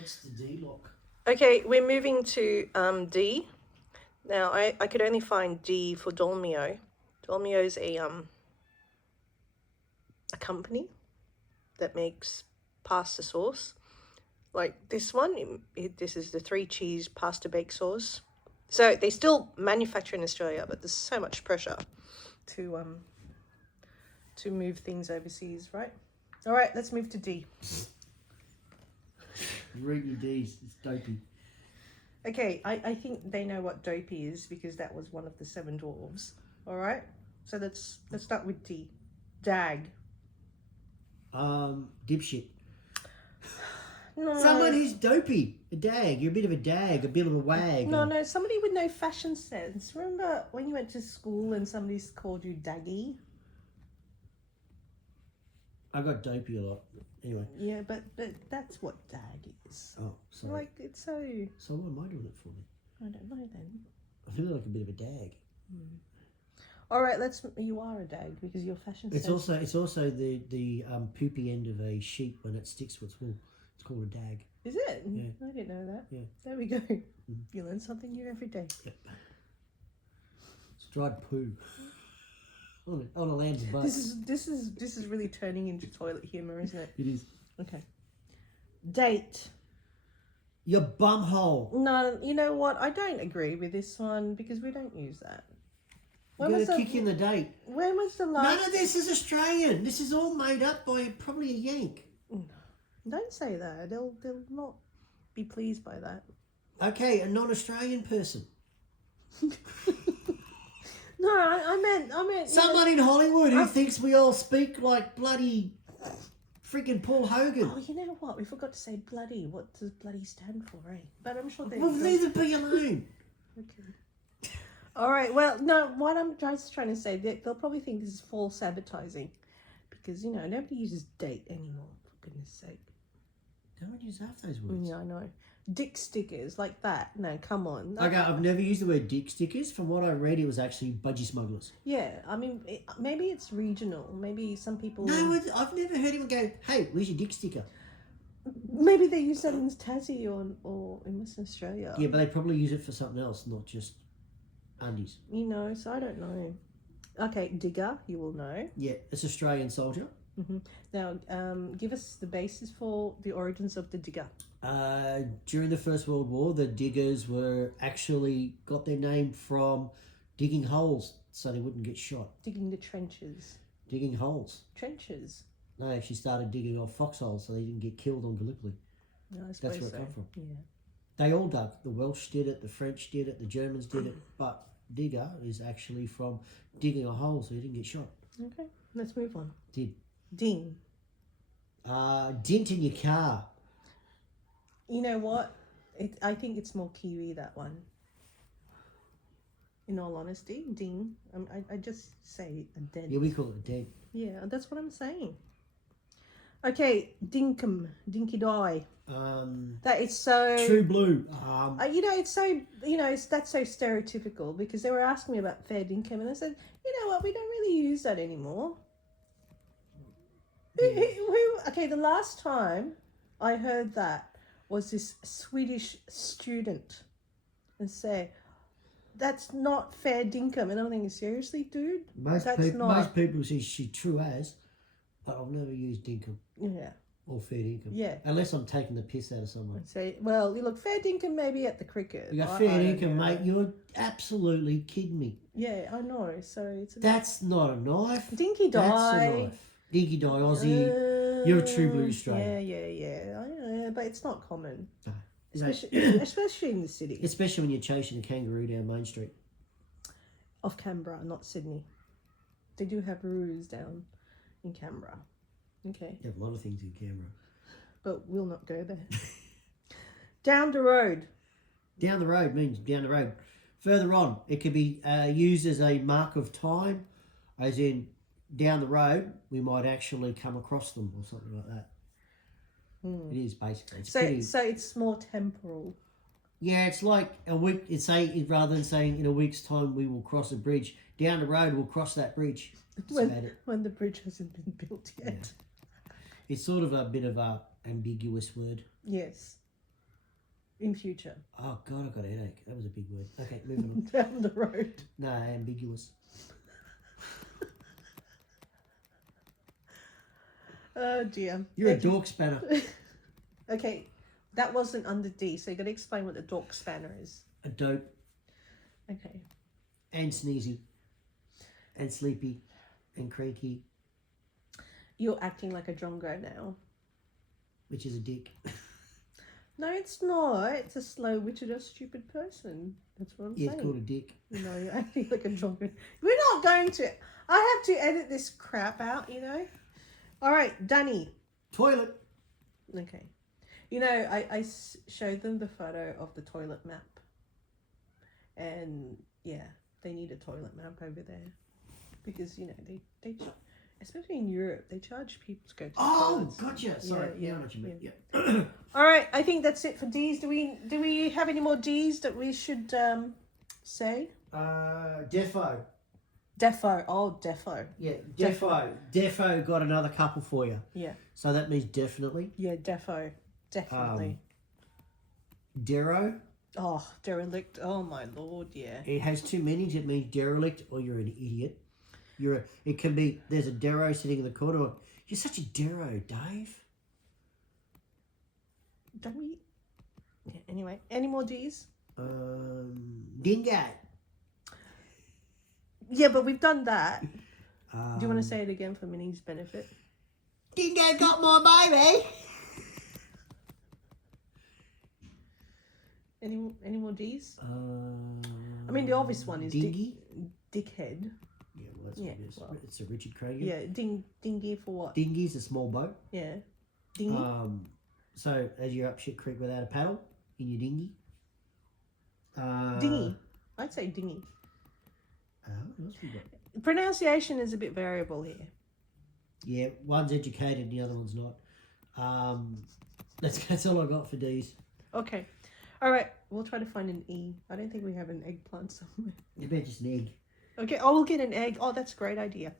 What's the D lock? Okay, we're moving to D. Now, I could only find D for Dolmio. Dolmio is a company that makes pasta sauce. Like this one, this is the 3 cheese pasta bake sauce. So they still manufacture in Australia, but there's so much pressure to move things overseas, right? All right, let's move to D. Read your D's. It's Dopey. Okay, I think they know what Dopey is because that was one of the 7 dwarves. All right, so let's start with D. Dag. Dipshit. No. Someone who's dopey. A dag. You're a bit of a dag, a bit of a wag. No, somebody with no fashion sense. Remember when you went to school and somebody called you Daggy? I got dopey a lot. Anyway. Yeah, but that's what dag is. Oh, sorry. Like, it's so... So what am I doing it for then? I don't know then. I feel like a bit of a dag. All right, you are a dag because your fashion sense... It's also the poopy end of a sheep when it sticks to its wool. It's called a dag. Is it? Yeah. I didn't know that. Yeah. There we go. You learn something new every day. Yep. It's dried poo. On a lamb's butt. This is really turning into toilet humour, isn't it? It is. Okay. Date. Your bumhole. No, you know what? I don't agree with this one because we don't use that. When was kick in the date? When was the last? None of this is Australian. This is all made up by probably a Yank. No, don't say that. They'll not be pleased by that. Okay, a non-Australian person. No, I meant someone in Hollywood who thinks we all speak like bloody freaking Paul Hogan. Oh, you know what? We forgot to say bloody. What does bloody stand for, eh? But I'm sure they... Well, leave it be alone. Okay. All right, well, no, what I'm just trying to say, they'll probably think this is false advertising because, you know, nobody uses date anymore, for goodness sake. No one uses half those words. Yeah, I know. Dick stickers, like that. No, come on. Okay, I've never used the word dick stickers. From what I read, it was actually budgie smugglers. Yeah, I mean, maybe it's regional. Maybe some people... No, I've never heard anyone go, hey, where's your dick sticker? Maybe they use that in Tassie or in Western Australia. Yeah, but they probably use it for something else, not just undies. You know, so I don't know. Okay, digger, you will know. Yeah, it's Australian soldier. Now, give us the basis for the origins of the digger. During the First World War, the diggers were actually got their name from digging holes so they wouldn't get shot. Digging the trenches. Digging holes. Trenches? No, they actually started digging off foxholes so they didn't get killed on Gallipoli. No, I suppose That's where it come from. Yeah. They all dug. The Welsh did it, the French did it, the Germans did it, but digger is actually from digging a hole so you didn't get shot. Okay, let's move on. Ding. Dent in your car. You know what? I think it's more Kiwi, that one. In all honesty, ding. I just say a dent. Yeah, we call it a dent. Yeah, that's what I'm saying. Okay, dinkum, dinky die. That is so True blue. you know, it's so, you know, that's so stereotypical because they were asking me about fair dinkum and I said, you know what, we don't really use that anymore. Okay, the last time I heard that was this Swedish student and say, that's not fair dinkum. And I'm thinking, seriously, dude? Most people say she true as, but I've never used dinkum. Yeah. Or fair dinkum. Yeah. Unless I'm taking the piss out of someone. Say, well, you look, fair dinkum maybe at the cricket. You got fair dinkum, mate. You're absolutely kidding me. Yeah, I know. So it's that's not a knife. Dinky die. That's a knife. Dinky die, Aussie. You're a true blue Australian. Yeah. I know, but it's not common. No. Especially in the city. Especially when you're chasing a kangaroo down Main Street. Off Canberra, not Sydney. They do have roos down in Canberra. Okay. You have a lot of things in Canberra. But we'll not go there. Down the road. Down the road means down the road. Further on, it could be used as a mark of time, as in down the road, we might actually come across them or something like that. It is basically. So it's more temporal. Yeah, it's like a week. Rather than saying in a week's time we will cross a bridge, down the road we'll cross that bridge. When the bridge hasn't been built yet. Yeah. It's sort of a bit of a ambiguous word. Yes. in future. Oh God, I got a headache. That was a big word. Okay, moving on. Down the road. No, ambiguous. Oh dear. You're a dork spanner. Okay, that wasn't under D, so you got to explain what the dork spanner is. A dope Okay. and sneezy and sleepy and cranky, You're acting like a Drongo now. which is a dick. No, it's not. It's a slow-witted or stupid person. That's what I'm Yeah, it's saying. called a dick. No, you're acting like a Drongo. We're not going to. I have to edit this crap out, you know. All right, Danny. Toilet. Okay. You know, I showed them the photo of the toilet map. And, yeah, they need a toilet map over there. Because, you know, they especially in Europe, they charge people to go to the Oh, toilets. gotcha. Sorry. Yeah, Yeah, I know what you meant. yeah. Yeah. All right, I think that's it for D's. Do we have any more D's that we should say? Defo. Defo. Oh, Defo. Yeah, Defo. Defo got another couple for you. Yeah. So that means definitely. Yeah, Defo. Definitely. Dero. Oh, derelict. Oh, my Lord, yeah. It has two meanings. It means derelict or you're an idiot. It can be, there's a Dero sitting in the corner. Or, you're such a Dero, Dave. Don't we? Yeah, anyway, any more D's? Dingo. Yeah, but we've done that. Do you want to Um, say it again for Minnie's benefit? Dingo got my baby. Any more D's? I mean, the obvious one is Dinghy. Dickhead. Yeah, well, that's Yeah, what it is. well. It's a Richard Craig. Yeah, dinghy for what? Dinghy's a small boat. Yeah. Dinghy? So as you're up shit creek without a paddle in your dinghy. Dinghy. I'd say dinghy. What else we got? Pronunciation is a bit variable here. Yeah, one's educated, the other one's not. That's all I got for D's. Okay. All right. We'll try to find an E. I don't think we have an eggplant somewhere. You bet just an egg. Okay. Oh, we'll get an egg. Oh, that's a great idea.